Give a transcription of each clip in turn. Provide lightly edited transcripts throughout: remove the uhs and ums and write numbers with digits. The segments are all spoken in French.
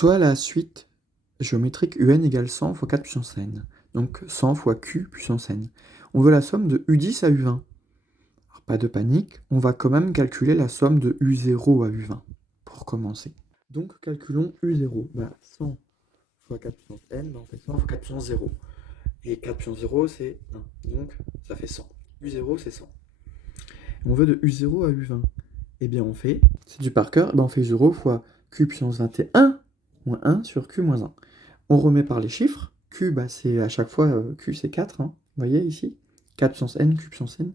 Soit la suite géométrique un égale 100 fois 4 puissance n. Donc 100 fois q puissance n. On veut la somme de u10 à u20. Alors, pas de panique, on va quand même calculer la somme de u0 à u20 pour commencer. Donc calculons u0. 100 fois 4 puissance n, on fait 100 fois 4 puissance 0. Et 4 puissance 0, c'est 1. Donc ça fait 100. U0, c'est 100. Et on veut de u0 à u20. Eh bien on fait, c'est du par cœur, on fait u0 fois q puissance 21 moins 1 sur q moins 1. On remet par les chiffres. Q, c'est à chaque fois, Q c'est 4, hein. Vous voyez ici 4 puissance n, Q puissance n.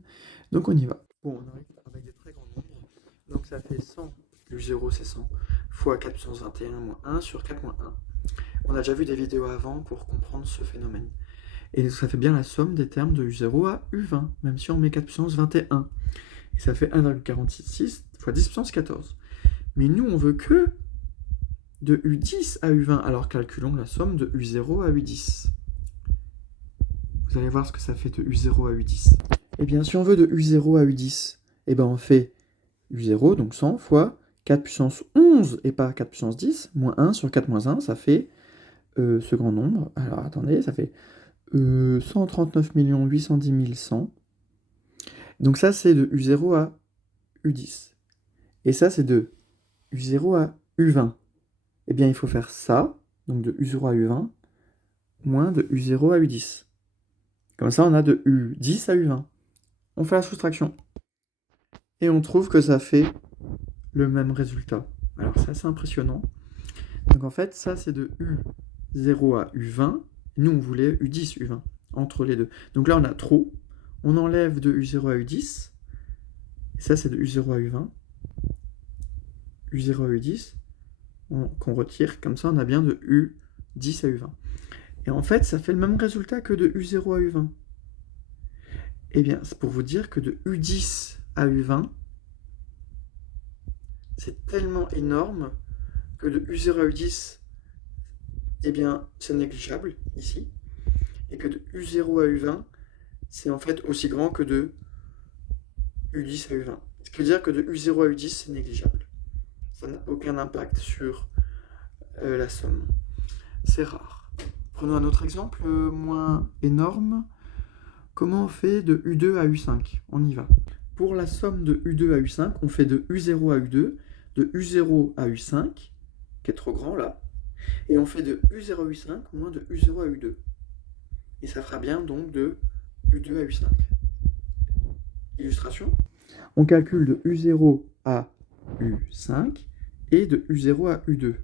Donc on y va. Bon, on arrive avec des très grands nombres. Donc ça fait 100, U0 c'est 100, fois 4 puissance 21 moins 1 sur 4 moins 1. On a déjà vu des vidéos avant pour comprendre ce phénomène. Et ça fait bien la somme des termes de U0 à U20, même si on met 4 puissance 21. Et ça fait 1,46 fois 10 puissance 14. Mais nous, on veut que de U10 à U20, alors calculons la somme de U0 à U10. Vous allez voir ce que ça fait de U0 à U10. Et bien, si on veut de U0 à U10, on fait U0, donc 100, fois 4 puissance 11, et pas 4 puissance 10, moins 1 sur 4 moins 1, ça fait ce grand nombre. Alors, attendez, ça fait 139 810 100. Donc ça, c'est de U0 à U10. Et ça, c'est de U0 à U20. Eh bien, il faut faire ça, donc de U0 à U20, moins de U0 à U10. Comme ça, on a de U10 à U20. On fait la soustraction. Et on trouve que ça fait le même résultat. Alors, c'est assez impressionnant. Donc, en fait, ça, c'est de U0 à U20. Nous, on voulait U10, U20, entre les deux. Donc là, on a trop. On enlève de U0 à U10. Et ça, c'est de U0 à U20. U0 à U10. Qu'on retire. Comme ça, on a bien de U10 à U20. Et en fait, ça fait le même résultat que de U0 à U20. Eh bien, c'est pour vous dire que de U10 à U20, c'est tellement énorme que de U0 à U10, eh bien, c'est négligeable, ici. Et que de U0 à U20, c'est en fait aussi grand que de U10 à U20. Ce qui veut dire que de U0 à U10, c'est négligeable. Ça n'a aucun impact sur la somme. C'est rare. Prenons un autre exemple moins énorme. Comment on fait de U2 à U5 ? On y va. Pour la somme de U2 à U5, on fait de U0 à U2, de U0 à U5, qui est trop grand là, et on fait de U0 à U5 moins de U0 à U2. Et ça fera bien donc de U2 à U5. Illustration. On calcule de U0 à U5 et de U0 à U2.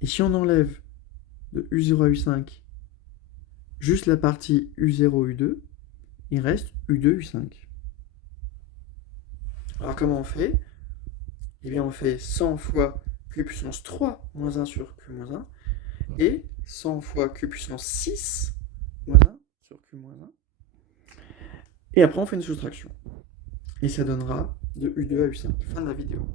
Et si on enlève de U0 à U5 juste la partie U0 U2, il reste U2 U5. Alors comment on fait ? Eh bien on fait 100 fois Q puissance 3 moins 1 sur Q moins 1 et 100 fois Q puissance 6 moins 1 sur Q moins 1. Et après on fait une soustraction. Et ça donnera de U2 à U5. Fin de la vidéo.